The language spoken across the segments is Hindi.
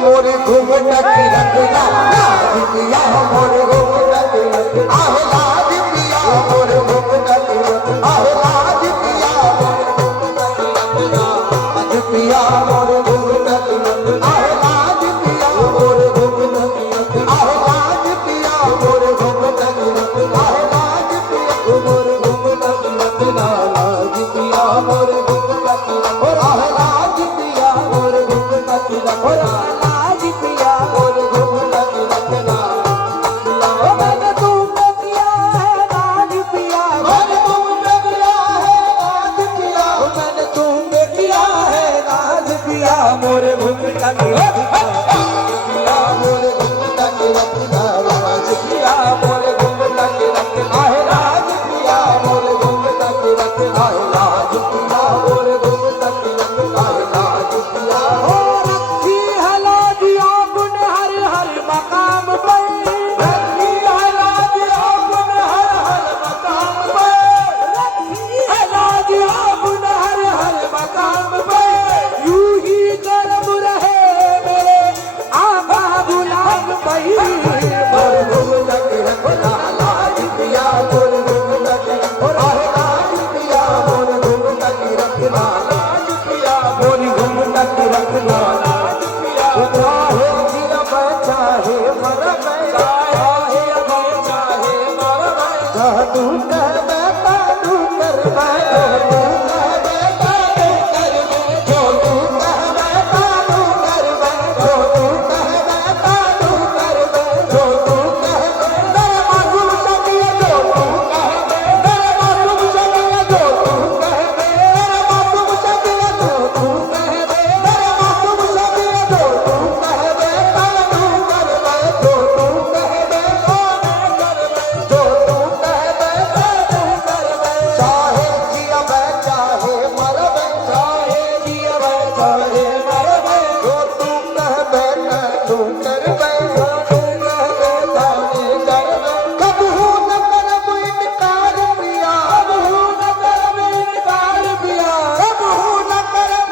मोर घूमटा की रखना लाज पिया मोर घूमटा की रखना आह लाज पिया मोर घूमटा की रखना आह लाज पिया मोर घूमटा की रखना लाज पिया मोर घूमटा की रखना आह लाज पिया मोर घूमटा की रखना आह लाज पिया मोर घूमटा की रखना आह लाज पिया मोर घूमटा की रखना लाज पिया मोर घूमटा की रखना आह लाज पिया मोर घूमटा की रखना लाज पिया मोर घूमटा की रखना मैंने तुमने किया है लाज पिया मैंने तुमने किया है लाज पिया मैंने तुमने किया है लाज पिया मोर घूमटा की रखना पिया मोर घूमटा की रखना लाज पिया मोर घूमटा की रखना है लाज पिया मोर घूमटा की रखना है लाज पिया मोर घूमटा की रखना है लाज पिया हो रखी है लाजिया गुण हर हर मकाम पे रखी है लाजिया गुण हर हर मकाम पे रखी है लाजिया गुण हर हर मकाम पे यूं ही करम रहे मेरे आका गुलाम भाई मोर घूमटा की रखना लाज पिया मोर घूमटा की रखना लाज पिया मोर घूमटा की रखना लाज पिया मोर घूमटा की रखना लाज पिया चाहे जिया चाहे मर चाहे चाहे मर तू कह बेटा तू कर जो तू कह बेटा तू कर जो तू कह बेटा तू कर जो तू कह बेटा तू कर जो तू कह मेरे मासूम शबिया जो तू कह मेरे मासूम शबिया जो तू कह मेरे मासूम शबिया जो तू कह मेरे मासूम शबिया जो तू कह बेटा तू कर जो तू कह बेटा कर जो तू कह बेटा तू कर चाहे जिया चाहे मर चाहे जिया चाहे मर जो तू कह बेटा तू कर जो तू कह बेटा कर कबहू न करब इनकार पिया कबहू न करब इनकार पिया कबहू न करब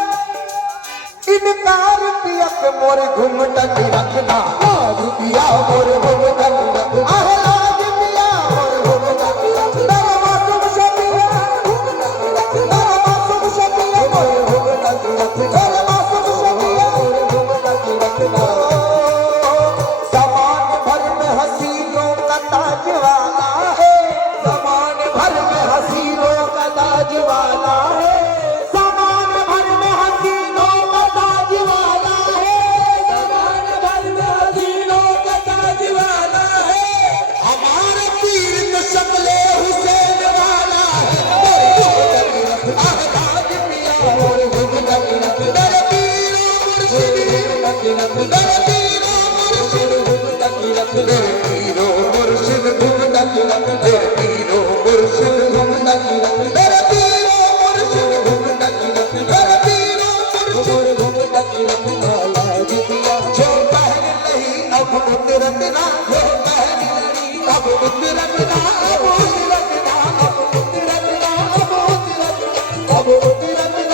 इनकार पिया के मोर घूमटा की रखना लाज पिया मोर घूमटा की रखना आह लाज पिया मोर घूमटा की रखना मासूम शबिया घूमटा की रखना मासूम शबिया मोर घूमटा की रखना मासूम शबिया मोर घूमटा की रखना समान भर में हसीनों का ताज वाला है समान भर में हसीनों का ताज वाला है समान भर में हसीनों का ताज वाला है समान भर में हसीनों का ताज वाला है हमारे पीर तो शक्ले हुसैन वाला है आह लाज पिया मोर घूमटा की रखना मेरे पीर मुर्शिद घूमटा की रखना मेरे पीर मुर्शिद घूमटा की रखना मेरे पीरो मुर्शिद घूमटा की रखना मेरे पीरो मुर्शिद घूमटा की रखना मेरे पीरो मुर्शिद घूमटा की रखना मेरे पीरो मुर्शिद घूमटा की रखना लाज पिया जो पहन नहीं अब उतरतना जो पहन नहीं अब उतरतना अब उतरतना अब उतरतना अब उतरतना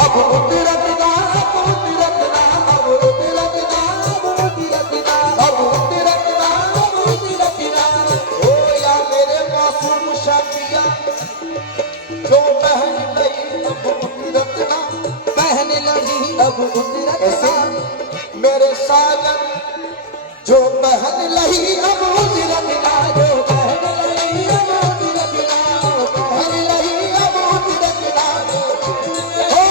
अब उतरतना अब उतरतना अब उतरतना अब उतरतना अब उतरतना अब उतरतना अब उतरतना ओ या मेरे मासूम शबिया जो पहन नहीं अब उतरतना पहन नहीं अब उतरतना मेरे साजन जो पहन नहीं अब उतरतना जो पहन नहीं अब उतरतना पहन नहीं अब उतरतना ओ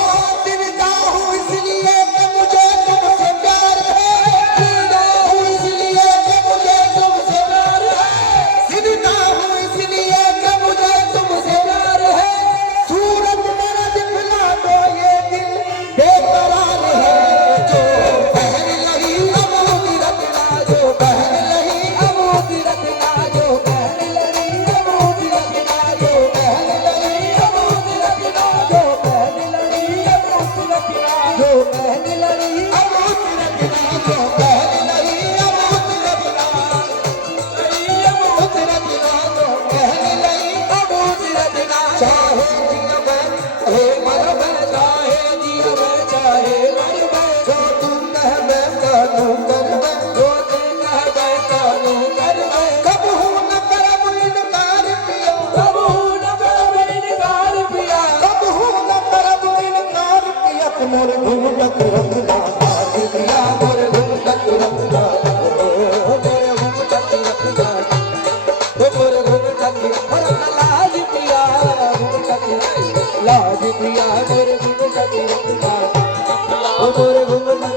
दिलदा हूँ इसलिए कि मुझे तुमसे प्यार है दिलदा हूँ इसलिए कि मुझे तुमसे प्यार है दिलदा हूँ इसलिए कि मुझे तुमसे प्यार है सूरत मेरा दिखला दो ये दिल बेकरार है जो पहन नहीं अब उतरतना जो पहन नहीं अब उतरतना जो पहन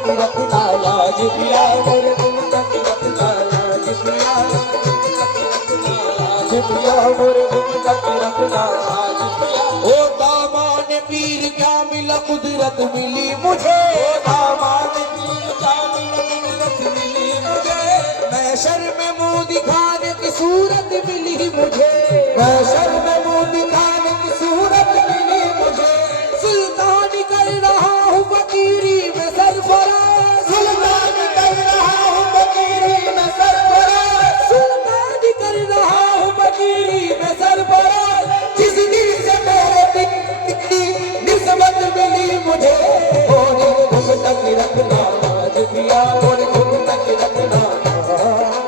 की रखना लाज पिया मोरे घूंघटा की रखना लाज पिया पिया मोरे घूंघटा की रखना लाज पिया। ओ दामान पीर क्या मिला कुदरत मिली मुझे, ओ दामान पीर क्या मिला कुदरत मिली मुझे, महशर में मुंह दिखाने की सूरत मिली मुझे, महशर में मुंह दिखाने की सूरत मिली मुझे, सुल्तान कर रहा हूँ फकीरी में सरफराज, सुल्तान कर रहा हूँ फकीरी में सरफराज, सुल्तान कर रहा हूँ फकीरी में सरफराज, जिस दिन से मेरे टिकटी निस्बत मिली मुझे, मोरे घूंघटा की रखना लाज पिया मोरे घूंघटा की रखना।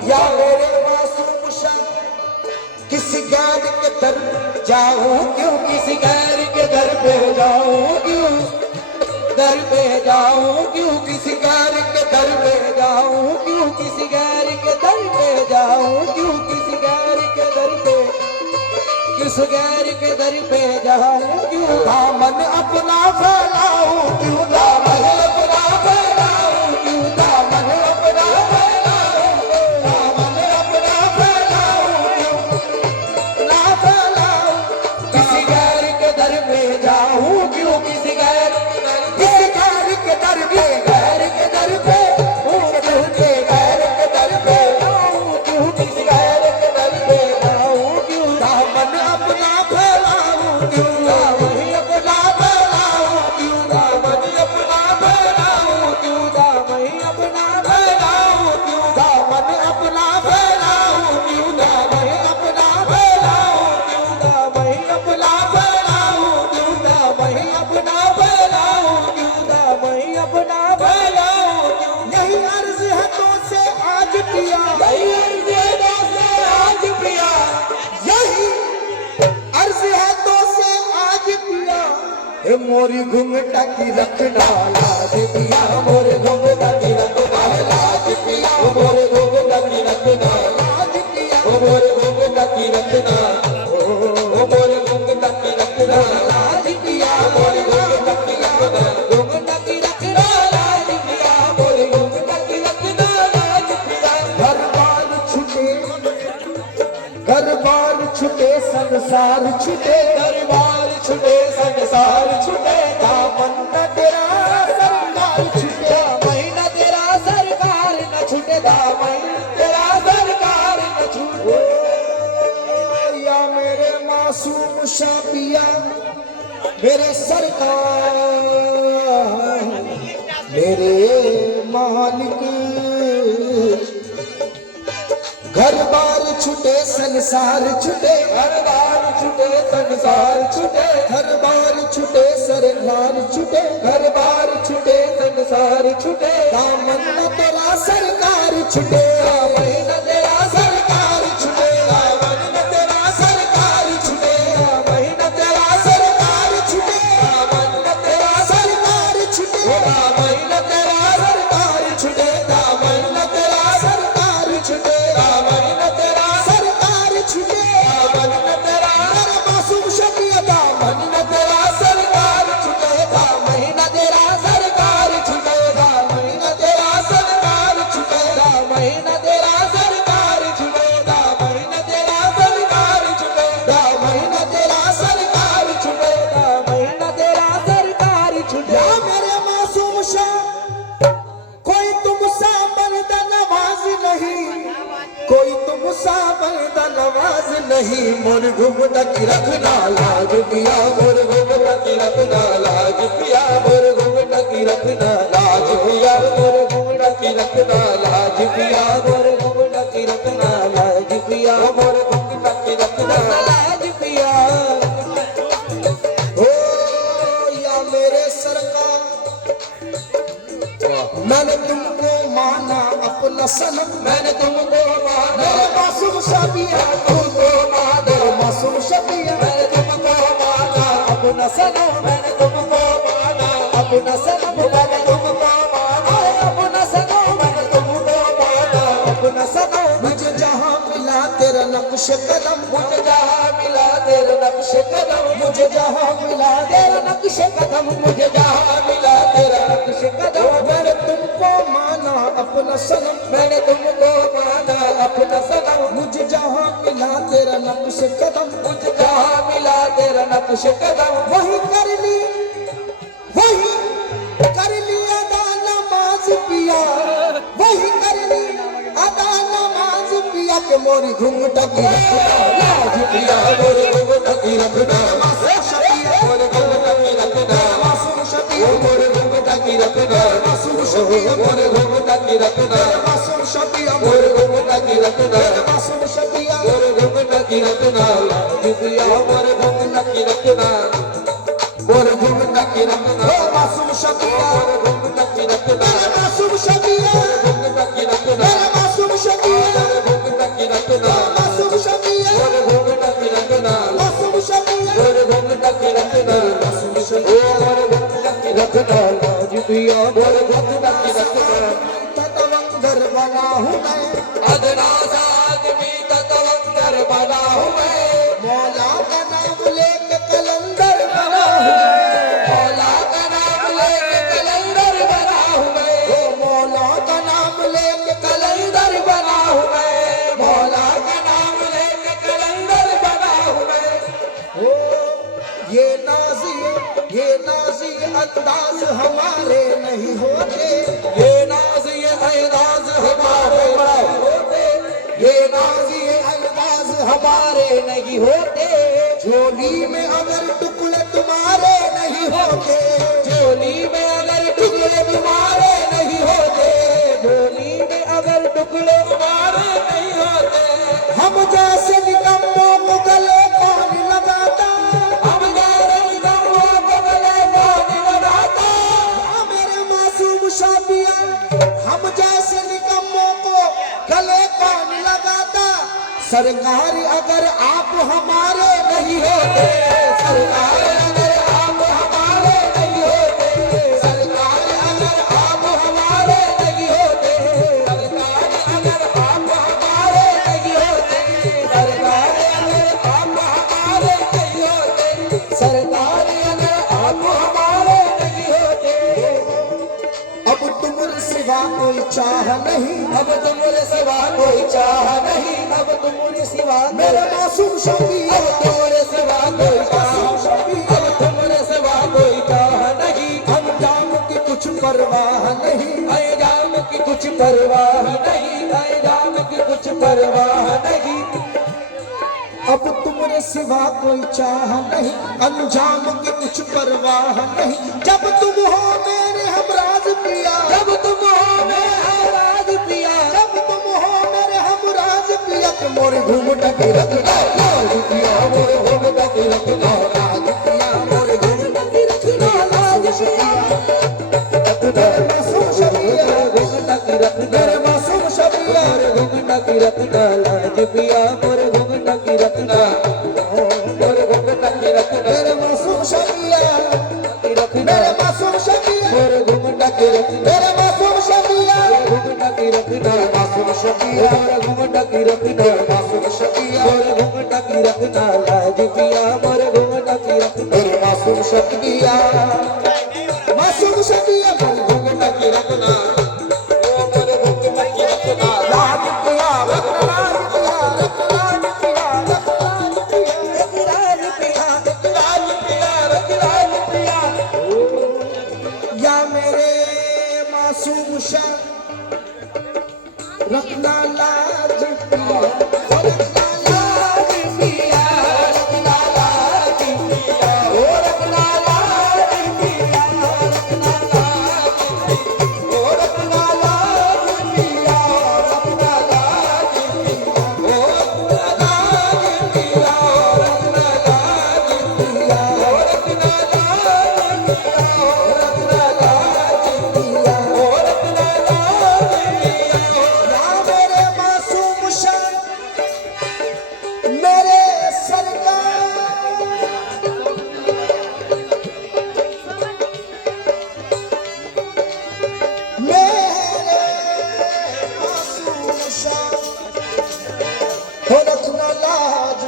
या मेरे मासूम शान किसी गैर के दर जाऊं क्यों, किसी गैर के दर पे जाऊं क्यों, दर पे जाऊं क्यों, किसी गैर के दर पे जाऊं क्यों, किसी गैर के दर पे जाऊं क्यों, किसी गैर के दर पे, किस गैर के दर पे जाऊं क्यों, दामन अपना फैलाऊं क्यों, दामन अपना फैलाऊं क्यों, दामन अपना फैलाऊं, दामन अपना फैलाऊं क्यों ना फैलाऊं, किसी गैर के दर पे जाऊं क्यों, किसी गैर के दर पे, गैर के दर पे, गैर के दर पे जाऊं क्यों, किसी गैर के दर पे जाऊं क्यों, दामन अपना फैलाऊं क्यों, दामन अपना फैलाऊं क्यों, दामन अपना फैलाऊं क्यों, दामन अपना फैलाऊं क्यों, दामन अपना फैलाऊं क्यों, दामन अपना फैलाऊं क्यों, दामन अपना फैलाऊं क्यों, दामन अपना फैलाऊं क्यों, दामन अपना फैलाऊं क्यों। यही अर्ज है तो से आज पिया, यही अर्ज है तो से आज पिया, यही अर्ज है तो से आज पिया, ए मोरी घूंघटा की रखना लाज पिया मोरे घूंघटा की रखना लाज पिया, मोरे घूंघटा की रखना लाज पिया, मोरे घूंघटा की रखना, ओ मोरे घूंघटा की रखना लाज पिया, मोरे घूंघटा की रखना, घूंघटा की रखना लाज पिया, मोरे घूंघटा की रखना लाज पिया। घर बार छूटे, घर बार छूटे संसार छूटे, घर बार छूटे संसार छूटे, दामन न तेरा सरकार छूटे, महीना तेरा सरकार न छूटे, दामन तेरा सरकार न छूटे। या मेरे मासूम शाह पिया मेरे सरकार, मेरे मालिक, घर बार छूटे संसार छूटे, घर बार छूटे संसार छूटे, घर बार छूटे सरकार छूटे, घर बार छूटे संसार छूटे, दामन न तेरा सरकार छूटे, दामन न तेरा सरकार छूटे, दामन न तेरा सरकार छूटे, दामन न तेरा सरकार छूटे, दामन न तेरा सरकार छूटे, दामन न तेरा सरकार छूटे, दामन न तेरा सरकार छूटे, दामन न तेरा सरकार छूटे, दामन न तेरा मेरे मासूम शफिया, दामन न तेरा सरकार छूटे, दामन न तेरा सरकार छूटे, दामन न तेरा सरकार छूटे, दामन न तेरा सरकार छूटे, दामन न तेरा सरकार छूटे, दामन न तेरा सरकार छूटे, दामन न तेरा सरकार छूटे। या मेरे मासूम शाह कोई तुमसा मर्द नवाज नहीं, कोई तुमसा मर्द नवाज नहीं, मोर घूंघटा की रखना लाज पिया, मोर घूंघटा की रखना लाज पिया, मोर घूंघटा की रखना लाज पिया, मोर घूंघटा की रखना लाज पिया, मोर घूंघटा की रखना लाज पिया, मोर घूंघटा की रखना लाज पिया। ओ या मेरे सरकार मैंने तुमको माना अपना सनम, मैंने तुमको माना मासूम शफिया, तुमको माना मासूम शफिया, मैंने तुमको माना अपना सनम, मैंने तुमको माना अपना सनम, मैंने तुमको माना अपना सनम, मैंने तुमको माना अपना सनम। मुझे जहाँ मिला तेरा नक्श कदम, मुझे जहाँ मिला तेरा नक्श कदम, मुझे जहाँ मिला तेरा नक्श कदम, मुझे जहाँ मिला तेरा नक्श कदम, मैंने तुम अपना सनम, मैंने तुमको माना अपना सनम, मुझे जहाँ मिला तेरा नक्श कदम, मुझे जहाँ मिला तेरा नक्श कदम, वही कर ली अदा नमाज पिया, वही कर ली अदा नमाज पिया के मोरी घूंघटा की रखना लाज पिया मोरे घूंघटा की रखना, मासूम शफिया, मोरे घूंघटा की रखना, मासूम शफिया, मोरे घूंघटा की रखना, मासूम शफिया, मोरे घूंघटा की रखना, मासूम शफिया, मोरे घूंघटा की रखना, मासूम शफिया, मोरे घूंघटा की रखना, लाज पिया मोरे घूंघटा की रखना, मोरे घूंघटा की रखना, मासूम शफिया, मोरे घूंघटा की रखना, मासूम शफिया, घूंघटा की रखना, मासूम शफिया, मोरे घूंघटा की रखना, मासूम शफिया, मोरे घूंघटा की रखना, मासूम शफिया, मोरे घूंघटा की रखना, मोरे घूंघटा की रखना, लाज पिया मोरे घूंघटा की रखना, ततवंगर बना हूँ मैं, अदना सा आदमी तकवंदर बना हूँ मैं, मौला का नाम लेके कलंदर बना हूँ मैं, मौला का नाम लेके कलंदर बना हूँ मैं, ओ मौला का नाम लेके कलंदर बना हूँ मैं, मौला का नाम लेके कलंदर बना हूँ मैं, ओ ये नाजी अंदाज हमारे नहीं होते, ये नाज ये अंदाज हमारे नहीं होते, ये नाजी अंदाज हमारे नहीं होते, झोली में अगर टुकड़े तुम्हारे नहीं होते, झोली में अगर टुकड़े तुम्हारे नहीं होते, झोली में अगर टुकड़े तुम्हारे नहीं होते, हम जैसे निकम्मों को गले कौन लगाता, हम जैसे निकम्मों को गले कौन लगाता, हाँ मेरे मासूम शादिया, हम जैसे निकम्मों को गले कौन लगाता, सरकार अगर आप हमारे नहीं होते, सरकार अगर आप हमारे नहीं होते, सरकार अगर आप हमारे नहीं होते, सरकार अगर आप हमारे नहीं होते, सरकार अगर आप हमारे नहीं होते, सरकार अगर आप हमारे नहीं होते, अब तुमरे सिवा कोई चाह नहीं, अब तुमरे सिवा कोई चाह नहीं, अब तुमरे सिवा मेरे मासूम शादिया, अब तुमरे सिवा कोई चाह, अब तुमरे सिवा कोई चाह नहीं, अंजाम की कुछ परवाह नहीं, अंजाम की कुछ परवाह नहीं, अंजाम की कुछ परवाह नहीं, अब तुमरे सिवा कोई चाह नहीं, अंजाम की कुछ परवाह नहीं, जब तुम हो मेरे हमराज पिया, जब तुम हो मेरे हमराज पिया, जब तुम हो मेरे हमराज पिया के मोरे घूंघटा की रखना, लाज पिया मोरे घूंघटा की रखना, राज पिया मोरे घूंघटा की रखना, लाज पिया, मेरे मासूम शबिया, घूंघटा की रखना, मेरे मासूम शबिया, मोरे घूंघटा की रखना, लाज पिया मोरे घूंघटा की रखना, मोरे घूंघटा की रखना, मेरे मासूम शबिया, की रखना, मेरे मासूम शबिया, मोरे घूंघटा की रखना, मेरे मासूम शबिया, घूंघटा की रखना, मासूम शबिया, मोरे घूंघटा की रखना, मासूम शबिया, मोरे घूंघटा की रखना, लाज पिया मोरे घूंघटा की रखना, मेरे मासूम शबिया, मासूम शबिया, मेरे घूंघटा की रखना, ओ मोरे घूंघटा की रखना, लाज पिया, रखना लाज पिया, रखना लाज पिया, रखना लाज पिया, लाज पिया, लाज पिया, लाज पिया, या मेरे मासूम शाह रखना लाज पिया, रखना लाज पिया, रखना लाज पिया, ओ रखना लाज पिया, रखना लाज पिया, ओ रखना लाज पिया, रखना लाज पिया, ओ रखना लाज पिया, रखना लाज पिया, ओ रखना लाज पिया, रखना लाज पिया, ओ रखना लाज पिया, या मेरे मासूम शाह मेरे सरकार, मेरे मासूम शाह हो रखना लाज,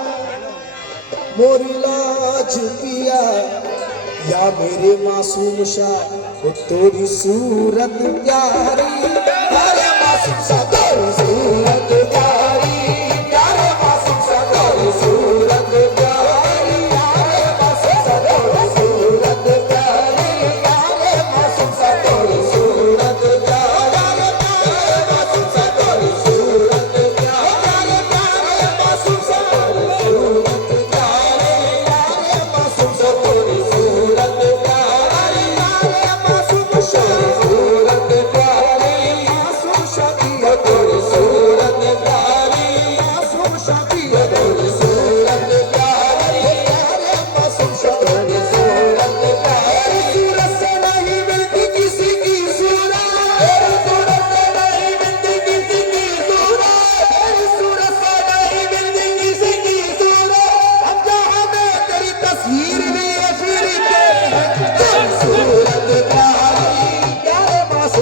मोरी लाज पिया, या मेरे मासूम शाह वो तेरी सूरत प्यारी, अरे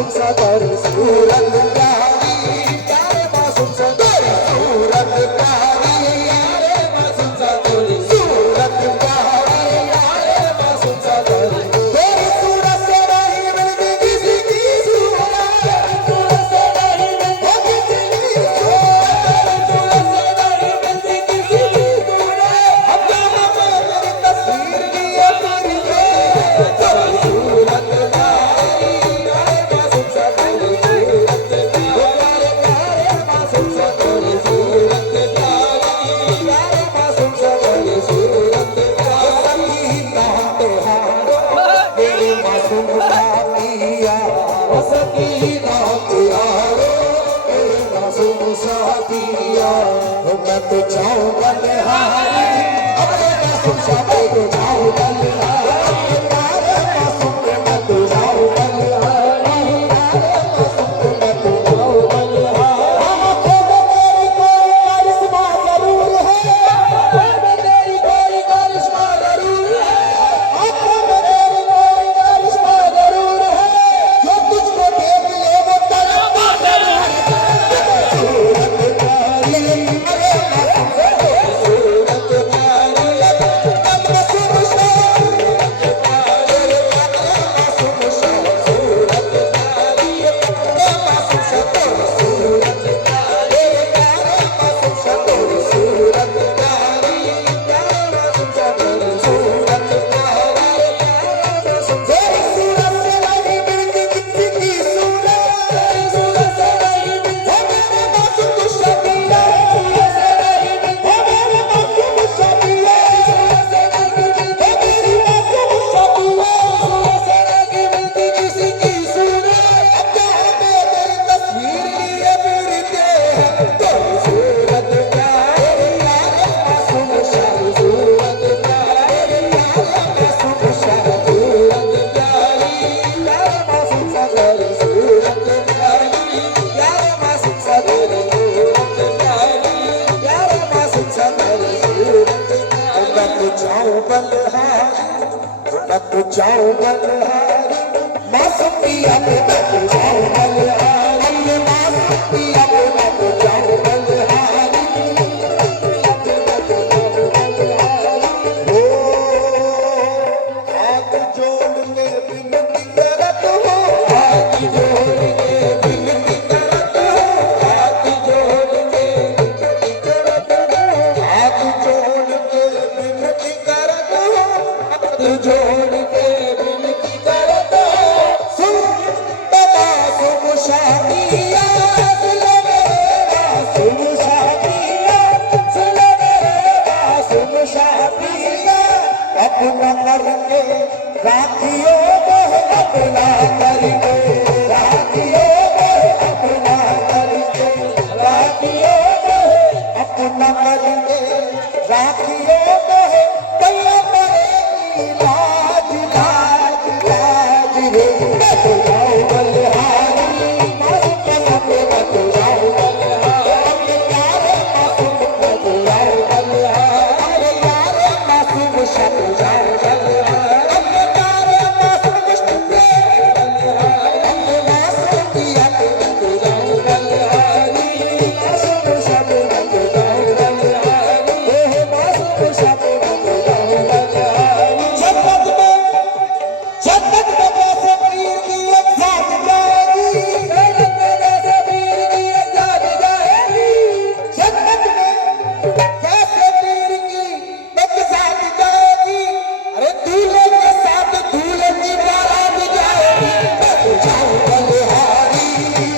मासूम सा तेरी सूरत प्यारी, यारे मासूम सा तेरी सूरत प्यारी, यारे मासूम सा तेरी सूरत प्यारी, यारे मासूम सा तेरी सूरत से नहीं मिलती किसी की सूरत, सूरत से नहीं मिलती किसी की सूरत, सूरत से नहीं मिलती किसी की सूरत। अब जहाँ पे तेरी तस्वीर की है तेरी तेरी सूरत प्यारी, यारे मासूम सा तेरी सूरत प्यारी, यारे मासूम सा तेरी सूरत प्यारी, यारे मासूम सा तेरी सूरत प्यारी। मेरी मासूम साथिया, सकीना प्यारो, मेरी मासूम साथिया, मैं तो जाऊंगा निहारी, अपने मासूम सा मैं तो जाऊंगा निहारी, तुम्हारे मासूम पे मैं तो जाऊंगा निहारी, तुम्हारे मासूम पे मैं तो जाऊंगा निहारी। आंखों में तेरी कोई करिश्मा जरूर है, आंखों में तेरी कोई करिश्मा जरूर है, आंखों में तेरी कोई करिश्मा जरूर है, जो तुझको देख ले वो तड़पता जरूर है। सूरत प्यारी, अरे मासूम सा तेरी सूरत प्यारी, मासूम सा तेरे प्यारे, मासूम सा सूरत प्यारी, मासूम सा तेरी सूरत प्यारी, प्यारे मासूम सा तेरी सूरत प्यारी, प्यारे मासूम सा तेरी सूरत प्यारी, तेरी सूरत से नहीं मिलती किसी की सूरत, तेरी सूरत से नहीं मिलती मेरे मासूम शबीया, सूरत से नहीं मिलती मेरे मासूम शबीया, सूरत से नहीं मिलती मेरी मासूम शबीया, सूरत से नहीं मिलती किसी की सूरत। अब जहाँ पे तेरी तस्वीर लिए फिरते हैं तेरी सूरत प्यारी, यारे मासूम शाह सूरत प्यारी, यारे मासूम शाह सूरत प्यारी, यारे मासूम सा तेरी सूरत प्यारी, यारे मासूम सा तेरी सूरत प्यारी, यारे मासूम सा तेरी सूरत प्यारी। मैं तो जाऊं बलिहारी, मैं तो जाऊं बलिहारी, मासूम पिया पे मैं तो जाऊं बलिहारी, मासूम पिया पे मैं तो जाऊं बलिहारी, ओ हाथ जोड़ के विनती करत हो, हाथ जोड़ के विनती करत हो, हाथ जोड़ के विनती करत हो, हाथ जोड़ के विनती करत हो, हाथ जोड़ के विनती करत हो। सुन मासूम शादिया, सुन मेरे मासूम शादिया, सुन मेरे मासूम शादिया, अपना करके राखियों को अपना करके, राखियों को अपना करके, राखियों को अपना करके, राखियों को कैया पड़ेगी लाज लाज लाज रे। मैं तो जाऊं बलिहारी, मासूम सा पे मैं तो जाऊं बलिहारी, अपने प्यारे मासूम मैं तो जाऊं बलिहारी, यारे मासूम सा तो जाऊं बलिहारी, अपने प्यारे मासूम सा पे अपने मासूम किया पे मैं तो जाऊं बलिहारी, मासूम सा पे मैं तो जाऊं बलिहारी, मासूम सा पे मैं तो जाऊं बलिहारी। जन्नत में कैसे पीर की एक जात जाएगी, जन्नत में कैसे पीर की एक जात जाएगी, जन्नत में कैसे पीर की एक जात जाएगी, अरे दूल्हे के साथ दूल्हे की बारात जाएगी। मैं तो जाऊं बलिहारी,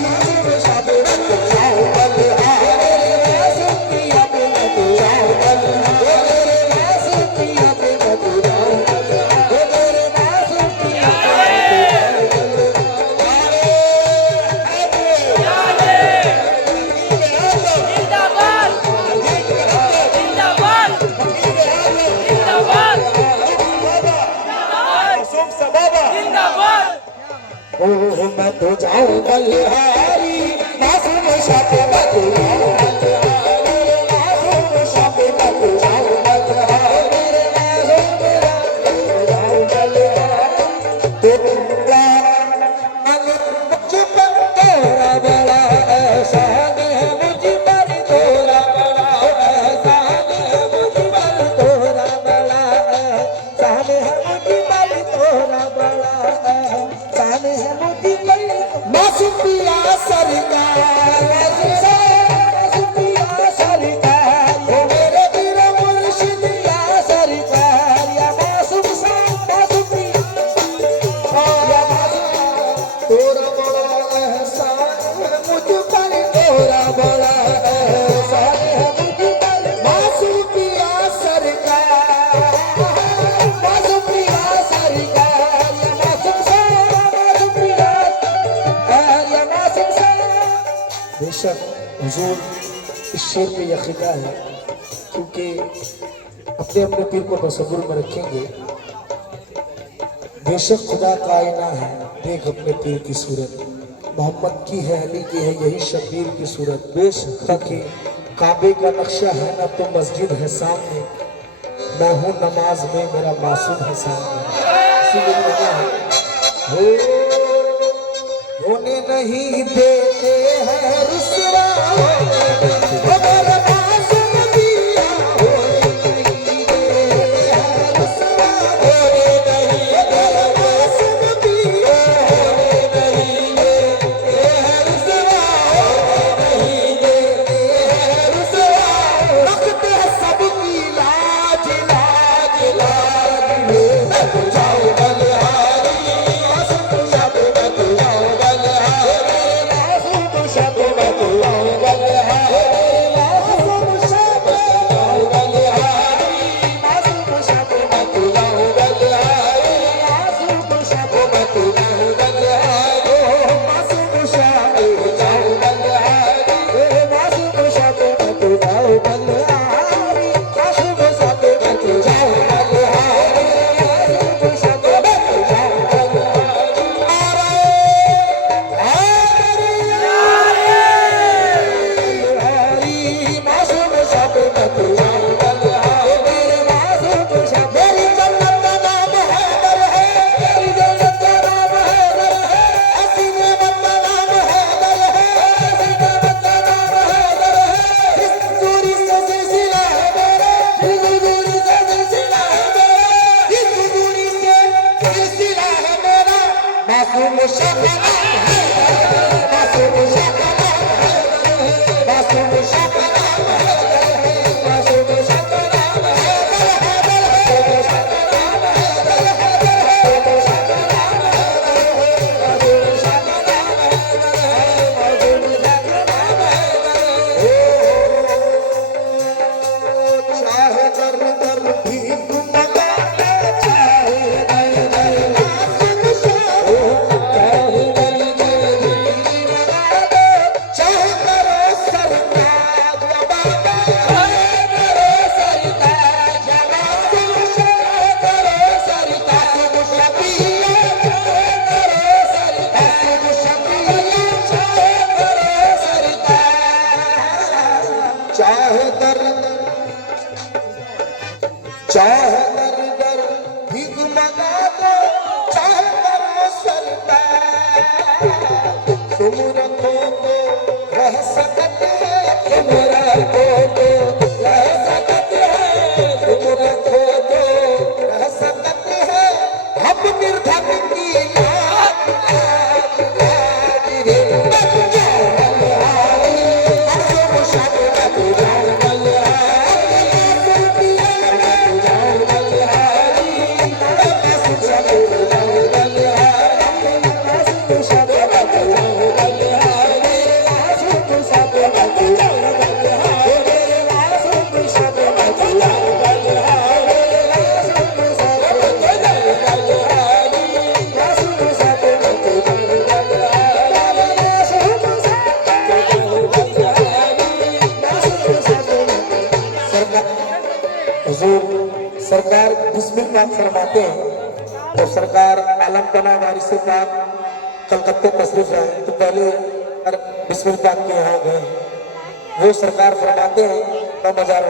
मासूम सा पे मैं तो जाऊं बलिहारी, मासूम पिया पे मैं तो जाऊं बलिहारी, मासूम पिया पे मैं तो जाऊं बलिहारी, मेरे मासूम पिया पे मैं तो जिंदाबाद जिंदाबाद जिंदाबाद जिंदाबाद ओह मैं तो जाऊं बलिहारी, मासूम सा पे मैं तो जाऊं बलिहारी, मासूम सा पे मैं तो जाऊं बलिहारी, मासूम मेरा तो जाऊं बलिहारी। तेरा मन मुझ पिया सरकार, मासूम पिया सरकार, ओ मेरे पीर मुर्शिद या सरकार, या मासूम सा मासूम पिया, या मासूम। तोरा बड़ा एहसान है मुझ पर, तोरा बड़ा एहसान है मुझ पर, मासूम पिया सरकार, मासूम पिया सरकार, या मासूम सा मासूम पिया, या मासूम सा। बेशक हुजूर इस शेर पे यकीदा है, क्योंकि अपने अपने पीर को तसव्वुर में रखेंगे। बेशक खुदा का आईना है, देख अपने पीर की सूरत, मोहम्मद की है, अली की है, यही शबीर की सूरत। बेशक ताकि काबे का नक्शा है ना तो मस्जिद है सामने, मैं हूँ नमाज में मेरा मासूम है सामने। इसीलिए कहना है, होने नहीं देते हैं रुसवा, ओ मेरे मासूम पिया, होने नहीं देते हैं रुसवा, होने नहीं मेरे मासूम पिया, होने नहीं देते हैं रुसवा, होने नहीं देते हैं रुसवा, रखते हैं सबकी लाज लाज लाज में। मैं तो जाऊं बलिहारी, मासूम शब मैं तो जाऊं बलिहारी, मासूम शब मैं तो जाऊं बलिहारी, मासूम शब मैं तो जाऊं बलिहारी, मासूम शब मैं तो जाऊं बलिहारी, मासूम शब मैं तो जाऊं बलिहारी, मासूम शब मैं तो जाऊं बलिहारी, मासूम शब मैं तो जाऊं बलिहारी, मासूम शब मैं तो जाऊं बलिहारी, मासूम शब मैं तो जाऊं बलिहारी, मासूम शब मैं तो जाऊं बलिहारी, मेरे मासूम शब। मेरी जन्नत का नाम हैदर है, मेरी जन्नत का नाम हैदर है, ऐसी नेमत का नाम हैदर है, ऐसी नेमत का नाम हैदर है। इस दूरी से सिलसिला है मेरा, इस दूरी से सिलसिला है मेरा, इस दूरी से सिलसिला है मेरा, मासूम शब का नाम हैदर है, मासूम शब का नाम हैदर है, मासूम शब का नाम हैदर है, मासूम शब का नाम हैदर है, मासूम शब का नाम हैदर है, मासूम शब का नाम हैदर है, मासूम शब का नाम हैदर है, मासूम शब का नाम हैदर है। चाहे दर दर भीख मंगाता, चाहे दर दर मासूम शब, चाहे दर दर भीख मंगाता, चाहे करो सरताज बाबा, चाहे करो सरताज मासूम शब, करो सरताज शबीया, चाहे करो सरताज शबीया, चाहे करो सरताज। चाहे दर दर भीख मंगा दो, चाहे करो सरताज, तुम रखो तो रह सकते हैं, तुम रखो तो रह सकते हैं, तुम रखो तो रह सकते हैं, हम निर्धन की लाज लाज लाज रे। मैं तो जाऊं बलिहारी, मासूम शब मैं तो जाऊं बलिहारी, मासूम पिया मैं तो जाऊं बलिहारी, मासूम शब मैं तो जाऊं बलिहारी, मासूम शब मैं तो जाऊं बलिहारी, मासूम शब मैं तो जाऊं बलिहारी, मासूम शब मैं तो जाऊं बलिहारी, मासूम शब मैं तो जाऊं बलिहारी, मासूम शब मैं तो जाऊं बलिहारी, मासूम शब मैं तो जाऊं बलिहारी, मासूम शब मैं। हुजूर सरकार बिस्मिल पाक फरमाते हैं, तो सरकार आलम बना वारिस पाक कलकत्ते तशरीफ लाए तो पहले बिस्मिल पाक के यहाँ गए, वो सरकार फरमाते हैं 9,000